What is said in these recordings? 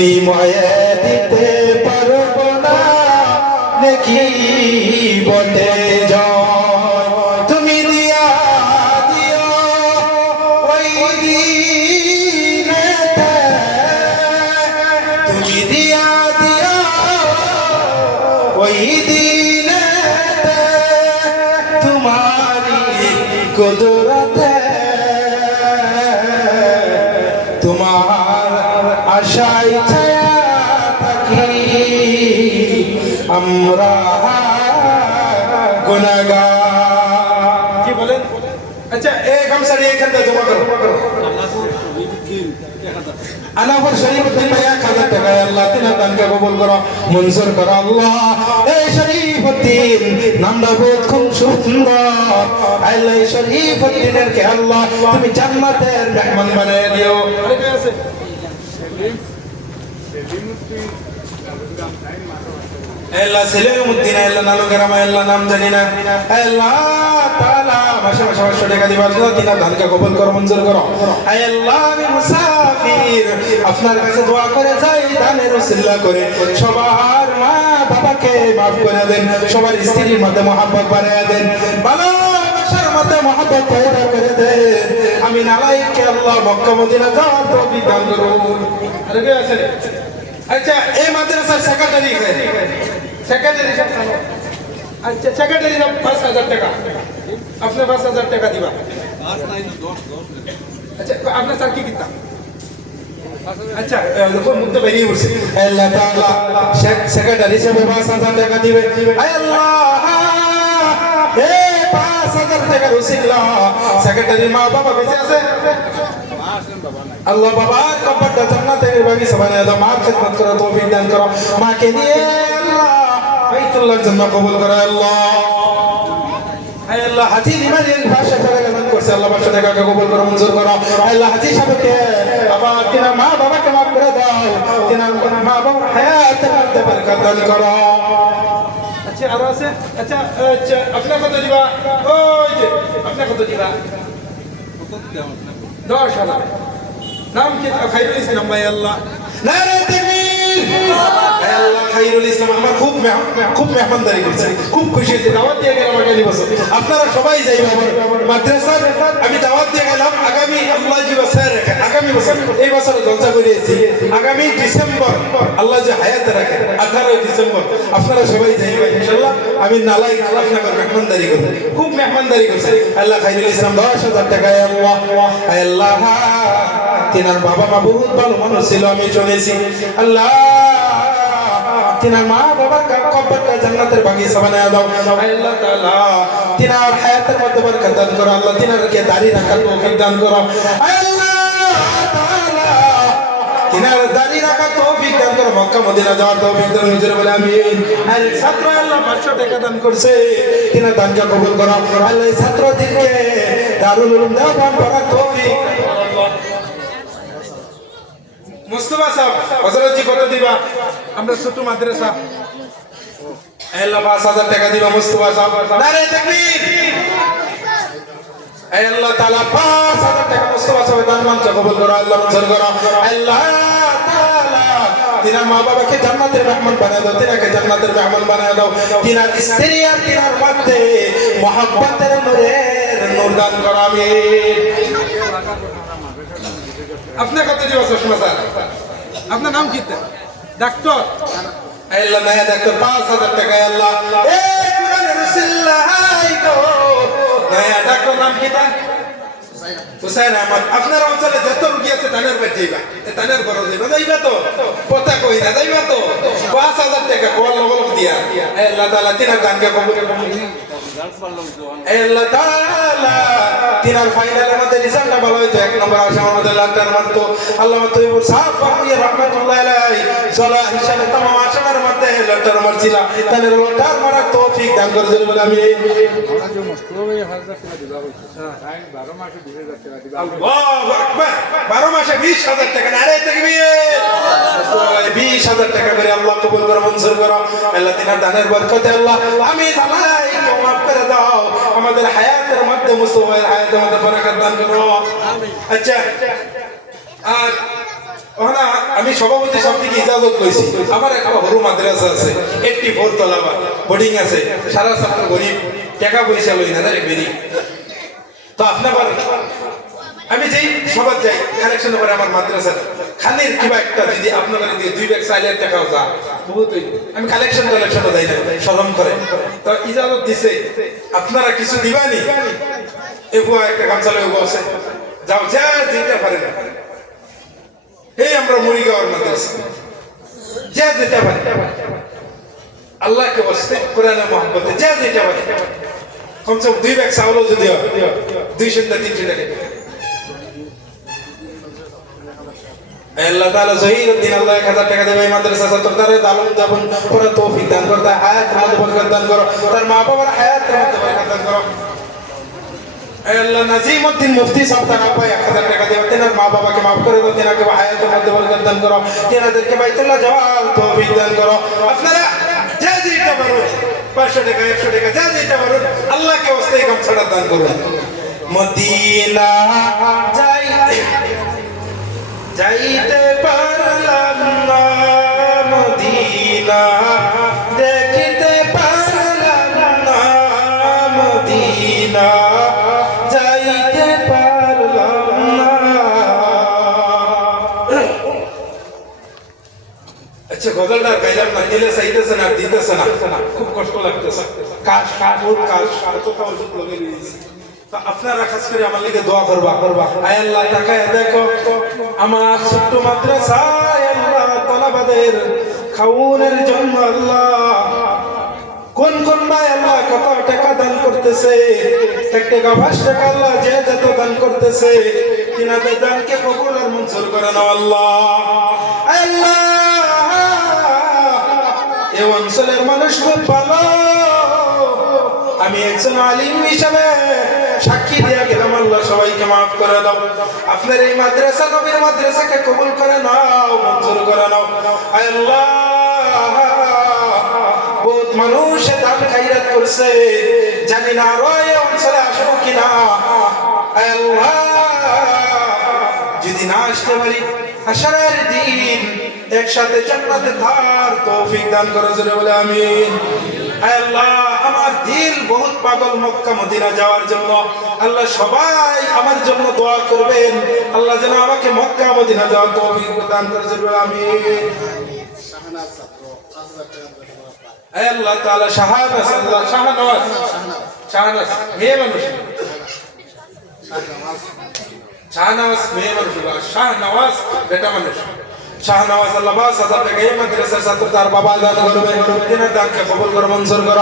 বিনিময়ে দিতে পারবো না নেকি বটে জয় তুমি দিয়া দিও ওই দিনেতে তুমি দিয়া দিও ওই দিনেতে তোমারি কুদরতে তোমার আশায় ছায়া থাকি আমরা গুনাহগার কি বলেন আচ্ছা এক গামছাড়ি এখানটা জমা করো আনাফর শরীফউদ্দিন ভাই 1000 টাকা আল্লাহ তিনার দানকে কবুল করো মঞ্জুর করো আল্লাহ এই শরীফউদ্দিন নামটা বহুত খুব সুন্দর আল্লাহ শরীফউদ্দিনের কে আল্লাহ তুমি জান্নাতের মেহমান বানিয়ে দিও আরে কে আছে আল্লাহ সেলিমউদ্দিন আল্লাহ নাম গ্রামে আল্লাহ নাম জানি না আল্লাহ তাআলা মাসে মাসে 500 টাকা দিবা আল্লাহ তিনার দানকে কবুল করো মঞ্জুর করো আল্লাহ আমি মুসাফির আপনার কাছে দোয়া করে যাই দানের ওসিলা করে সবার মা বাবাকে maaf করে দেন সবার স্ত্রীর মধ্যে মহব্বত বাড়ায়া দেন ভালোবাসার মধ্যে মহব্বত পয়দা করে দেন আমি নালায়েককে আল্লাহ মক্কা মদিনা যাওয়ার তৌফিক দান করুন আরে কে আছে আচ্ছা এই মাদ্রাসার সেক্রেটারি কে সেক্রেটারি সাহেব আচ্ছা সেক্রেটারি সাহেব 5000 টাকা আপনি 5000 টাকা দিবা 5 নাই 10 আচ্ছা আপনি স্যার কি কিতা আচ্ছা লোক মুক্ত বেরিয়ে পড়ছে আল্লাহ তাআলা সেক্রেটারি সাহেব 5000 টাকা দিবে আয় আল্লাহ এই 5000 টাকা রসিকলা সেক্রেটারি মা বাবা বেঁচে আছে আল্লাহ বাবার কবরটা জান্নাতের বাগিচা বানিয়ে দাও মার খিদমত করো তৌফিক দান করো মাকে নিয়ে আল্লাহ বাইতুল্লাহর জন্য কবুল করো আল্লাহ আয় আল্লাহ হাজি ইমানের ভাষা করে গান করছে আল্লাহ ভাষা টাকা কবুল করো মঞ্জুর করো আল্লাহ হাজি সাহেবকে বাবা তিনা মা বাবাকে maaf করে দাও তিনা মা বাবার হায়াতের মধ্যে বরকত দান করো আচ্ছা আর আছে আচ্ছা আচ্ছা আপনি কত দিবা ওই যে আপনি কত দিবা কত দাও আপনি 10000 নাম কি খায়রুল ইসলাম ভাই আল্লাহ নারে তাকবীর ভাই আল্লাহ খায়রুল ইসলাম আমার খুব মেহমানদারি করছে খুব খুশি হয়েছে দাওয়াত দিয়ে গেলাম আগামী বছর আপনারা সবাই যাইবেন আমার মাদ্রাসার আমি দাওয়াত দিয়ে গেলাম আগামী আল্লাহ জি বছর আগামী বছর এই বছর জলসা করেছি আগামী ডিসেম্বর আল্লাহ যে হায়াত রাখে 18 ডিসেম্বর আপনারা সবাই যাইবেন ইনশাআল্লাহ আমি নালাই আপনাদের মেহমানদারি করব খুব মেহমানদারি করছে আল্লাহ খায়রুল ইসলাম 10000 টাকা আল্লাহ আল্লাহ তিনার বাবা মা বহুত ভালো মানুষ ছিল আমি শুনেছি আল্লাহ তিনার মা বাবার কবরটা জান্নাতের বাগিচা বানায় দাও আল্লাহ তাআলা তিনার হায়াতের মধ্যে বরকত দান করো আল্লাহ তিনারকে দাড়ি রাখার তৌফিক দান করো আল্লাহ তাআলা তিনার দাড়ি রাখার তৌফিক দান করো মক্কা মদিনা যাওয়ার তৌফিক দান হুজুর বলে আমিন আর ছাত্র আল্লাহ 500 টাকা দান করছে তিনার দানকে কবুল করো আল্লাহ ছাত্রদেরকে দারুল উলুম দেওয়ার করার তৌফিক মুস্তাফা সাহেব হযরত জি কত দিবা আমরা ছোট মাদ্রাসা আল্লাহ 5000 টাকা দিবা মুস্তাফা সাহেব নারে তাকবীর আল্লাহ তাআলা 5000 টাকা মুস্তাফা সাহেব দান মানকে কবুল করো আল্লাহ মঞ্জুর করো আল্লাহ তাআলা তিনার মা বাবাকে জান্নাতের মেহমান বানায় দাও তিনাকে জান্নাতের মেহমান বানায় দাও তিনার স্ত্রী আর তিনার মধ্যে মহব্বতের নূর দান করো আমিন আপনার কত দিবস চশমা স্যার আপনার নাম কি ডাক্তার আল্লাহ নয়া ডাক্তার 5000 টাকা আল্লাহ এই কোরআনের রাসূলুল্লাহ গো নয়া ডাক্তার নাম কি তা হুসাইন আহমদ আপনার অঞ্চলে যত রোগী আছে তানের বাড়ি যাইবা তানের ঘরে যাইবা তো কথা কই না যাইবা তো 5000 টাকা কোল লগল দিয়া আল্লাহ তাআলা তিনার দানকে কবুল করুন আল্লাহ তাআলা তিনার ফাইনালের মধ্যে রিজাল্টটা ভালো হইতো এক নম্বর আসে আমাদের লাখটার মত আল্লামা তৈয়ব সাহেব বাকিয়া রাহমাতুল্লাহ আলাইহি সালা হিসাবে तमाम আসনের মধ্যে লাখটার মারছিল তানের লাখটার মারার তৌফিক দান করে দিন বলে আমিন আমরা যে মস্তবে 1000 টাকা দিবা হইছে হ্যাঁ 12 মাসে 20000 টাকা দিবা আল্লাহু আকবার 12 মাসে 20000 টাকা নারে তাকবীর 20000 টাকা করে আল্লাহ কবুল করে মঞ্জুর করো আল্লাহ তিনার দানের বরকতে আল্লাহ আমিন আল্লাহকে মাফ করে দাও আমাদের হায়াতের মধ্যে মুস্তফার হায়াতের মধ্যে বরকত দান করো আমিন আচ্ছা আর ওখানে আমি সভাপতি সব থেকে ইজাজত লইছি আমার একটা বড় মাদ্রাসা আছে 84 তলা বোর্ডিং আছে সারা ছাত্র গরিব টাকা পয়সা লই না রে বেরি তো আপনার আমি যেই সবার যাই কালেকশন করে আমার মাদ্রাসা খানির কিবা একটা যদি আপনারা দিয়ে 2 ব্যাগ চাইলে টাকাও যা বহুত আমি কালেকশন যাই না শরম করে তো ইজাজত দিছে আপনারা কিছু দিবানি এগুয়া একটা গামছা লই বসে যাও যা দিতে পারেন এই আমরা মুড়িগাঁওর মাদ্রাসা যা দিতে পারে আল্লাহকে ওয়াস্তে কোরআনের মহব্বতে যা দিতে পারে কমসে কম 2 ব্যাগ চাউলও যদি 200 টাকা 300 টাকা আল্লাহ তাআলা জহিরুদ্দিন আল্লাহ 1000 টাকা দেবে মাদ্রাসা ছাত্রদের দালুম যাপন করে তৌফিক দান করো তার হায়াতের মধ্যে বরকত দান করো তার মা বাবার হায়াতের মধ্যে বরকত দান করো আল্লাহ নাজিমউদ্দিন মুফতি সাহেব তারা পায় 1000 টাকা দেবে তেনার মা বাবাকে maaf করে দাও তেনাকে হায়াতের মধ্যে বরকত দান করো তেনাদেরকে বাইতুল্লাহ যাওয়ার তৌফিক দান করো আপনারা যা দিতে পারো 500 টাকা 100 টাকা যা দিতে পারো আল্লাহকে ওয়াস্তে গামছাটা দান করুন মদিনা যাইতে পারলাম না মদিনা দেখিতে পারলাম না মদিনা যাইতে পারলাম না আচ্ছা গজলটা গাইলাম না দিলে চাইতেছে না দিতেছে না খুব কষ্ট লাগতেছে কাশ তো ওষুধ লগে নিয়েছি আপনারা খাস করে আমার লিগে দোয়া করবা আয় আল্লাহ তাকায় দেখো আমার ছোট্ট মাদ্রাসা আয় আল্লাহ তালাবাদের খাউনের জন্য আল্লাহ কোন ভাই আল্লাহ কত টাকা দান করতেছে 1 টাকা 5 টাকা আল্লাহ যে যত দান করতেছে তিনাদের দানকে কবুল আর মঞ্জুর করে নাও আল্লাহ আয় আল্লাহ এই অঞ্চলের মানুষ খুব ভালো আমি একজন আলিম হিসেবে সাক্ষী দিয়া গেলাম আল্লাহ সবাইকে maaf করে দাও আপনার এই মাদ্রাসা নবীর মাদ্রাসাকে কবুল করে নাও মঞ্জুর করে নাও আয় আল্লাহ বহুত মানুষ দান খায়রাত করছে জানি না আর এই অঞ্চলে আসবো কিনা আয় আল্লাহ যদি না আসতে পারি হাশরের দিন একসাথে জান্নাতে থাকার তৌফিক দান করো জোরে বলে আমিন আল্লাহ আমার দিল বহুত পাগল মক্কা মদিনা যাওয়ার জন্য আল্লাহ সবাই আমার জন্য দোয়া করবেন আল্লাহ যেন আমাকে মক্কা মদিনা যাওয়ার তৌফিক দান করে জোরে আমিন আল্লাহ তাআলা শাহনাজ মেয়ে মানুষ শাহনওয়াজ বেটা মানুষ শাহনওয়াজ আল্লাহ 5000 টাকা এই মাদ্রাসার ছাত্র তার বাবা দান করবে তিনার দানকে কবুল করো মঞ্জুর করো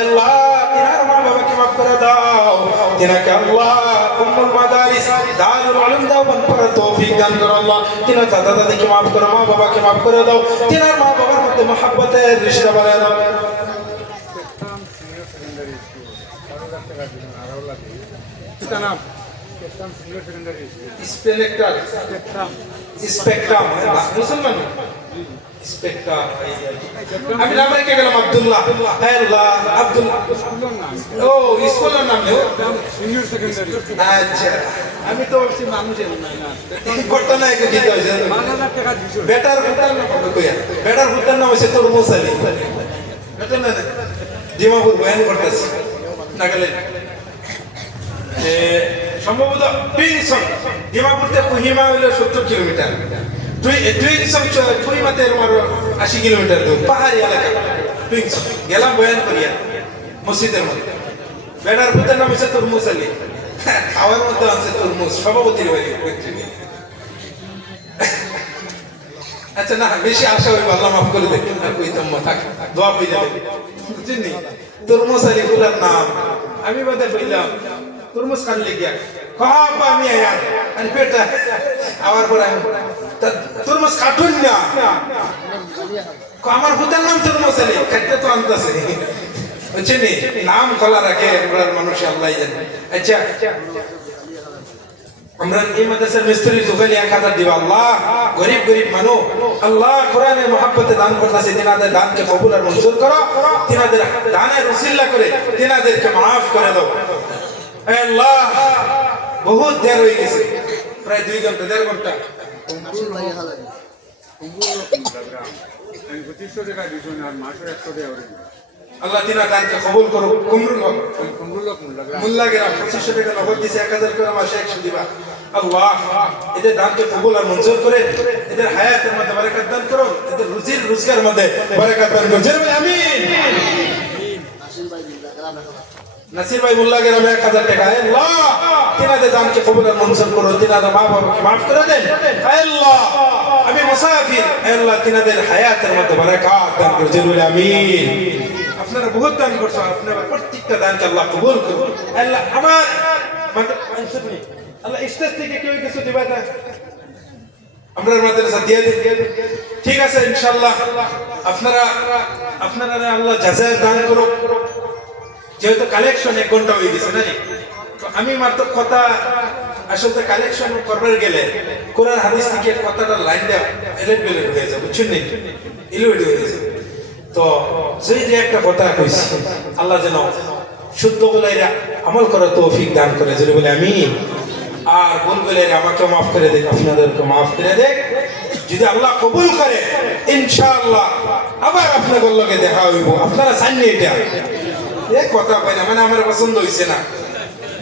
আল্লাহ তিনার মা বাবাকে maaf করে দাও তিনাকে আল্লাহ উম্মুল মাদারিস দারুল উলুম দাও করে তৌফিক দান করো আল্লাহ তিনার দাদা দাদিকে maaf করো মা বাবাকে maaf করে দাও তিনার মা বাবার মধ্যে মহব্বতের রিশতা বাড়ায় দাও কিসকা নাম স্পেকট্রাম মুসলমান স্পেকট্রাম আমি নাম রেখে গেলাম আব্দুল্লাহ আল্লাহ আব্দুল্লাহ ও স্কুলের নাম সিনিয়র সেকেন্ডারি আচ্ছা আমি তো ভাবছি মানুষের না করতে না একে দিতে হইছে 5000 টাকা দিছো বেটার নাম কইয়া বেটার নাম হইছে তরমুজ আলী বেটার না দিমাপুর বয়ান করতেছে নাগাল্যান্ড সম্ভবত টুইনসং দিমাপুরতে কোহিমা হইল 70 কিলোমিটার টুইনসং কোহিমাতে 80 কিলোমিটার দূর পাহাড়ি এলাকা টুইনসং গেলাম বয়ান করিয়া মসজিদের মধ্যে বেটার পুতের নাম হচ্ছে তরমুজ আলী খাওয়ার মধ্যে আছে তরমুজ সভাপতির বাড়ি আচ্ছা না বেশি আশা হইব আল্লাহ মাফ করে দেখ আর কইতাম থাক দোয়া হয়ে যাবে বুঝছেন তরমুজ আলী গুলার নাম আমি বাদে বললাম তরমুজ খান লেগিয়া খাবা আমি আয়া আর পেটা আবার পরে তরমুজ কাটুন না আমার পুতের নাম তরমুজ আলী খাইতে তো আনতাছে বুঝছেন নাম খোলা রাখে আমরার মানুষ আল্লাহ জানে আচ্ছা আমরা এই মাদ্রাসার মিস্ত্রি দোকানে 1000 দিবা আল্লাহ গরিব মানুষ আল্লাহ কোরআনের মহব্বতে দান করতেছে তিনাদের দানকে কবুল আর মঞ্জুর করো তিনাদের দানের উসিলা করে তিনাদেরকে maaf করে দাও হে আল্লাহ বহুত দেরি হয়ে গেছে প্রায় 2 ঘন্টা 1.5 ঘন্টা আল্লাহ তিনা দানকে কবুল করুক। কুমরুল হক মুল্লাগেরা 2500 টাকা নগদ দিছে, 1000 করে মাসে 100 দিবা। আল্লাহ এদের দানকে কবুল আর মঞ্জুর করে, এদের হায়াতের মধ্যে বারাকাত দান করো, এদের রুজির রোজগারের মধ্যে বারাকাত দান করো। জেরে আমিন। নাসির ভাই মোল্লা গ্রামে 1000 টাকা। আল্লাহ তিনাদের দানকে কবুল আর মঞ্জুর করো, তিনাদের মা বাবাকে মাফ করে দেন। আল্লাহ আমি মুসাফির, আল্লাহ তিনাদের হায়াতের মধ্যে বারাকাত দান করো। জেরে আমিন। আপনারা বহুত দান করছো, আপনারা প্রত্যেকটা দানকে আল্লাহ কবুল করুন। আল্লাহ আমার আল্লাহ স্টেজ থেকে কেউ কিছু দিবা না, আমরা মাদ্রাসা দিয়ে দিন। ঠিক আছে ইনশাআল্লাহ। আপনারা আল্লাহ জাযায় দান করো। যেহেতু কালেকশন 1 ঘন্টা হয়ে গেছে না, তো আমি মাত্র কথা আসলে কালেকশন করবার গেলে কোরআন হাদিস থেকে কথাটা লাইনটা এলেট বেলেট হয়ে যাবে, বুঝছেন নি? ইলুইড হয়ে যাবে। তো সেই যে একটা কথা কইছি, আল্লাহ যেন শুদ্ধ বলাইরা আমল করার তৌফিক দান করে, যদি বলে আমি। আর ভুল বলাইরা আমাকে মাফ করে দেখ, আপনাদেরকে মাফ করে দেখ। যদি আল্লাহ কবুল করে ইনশাআল্লাহ আবার আপনাদের লগে দেখা হইব। আপনারা জানেন এটা এই কথা কই না, মানে আমার পছন্দ হইছে না,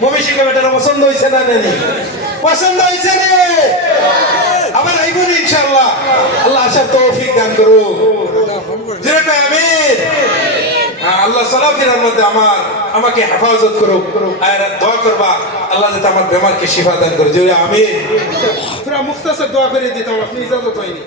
মমি শিখে বেটার পছন্দ হইছে না, নেনি পছন্দ হইছে রে, আবার আইবুন ইনশাআল্লাহ। আল্লাহ আশা তৌফিক দান করুক। যেটা আমিন। আল্লাহ সালাফির মধ্যে আমাকে হেফাজত করুক। আর দোয়া করবা আল্লাহ যাতে আমার বেমারকে শিফা দান করে। যে আমিন। পুরা মুখতাসার দোয়া করে দিতাম, আপনি ইজাজত হয়নি।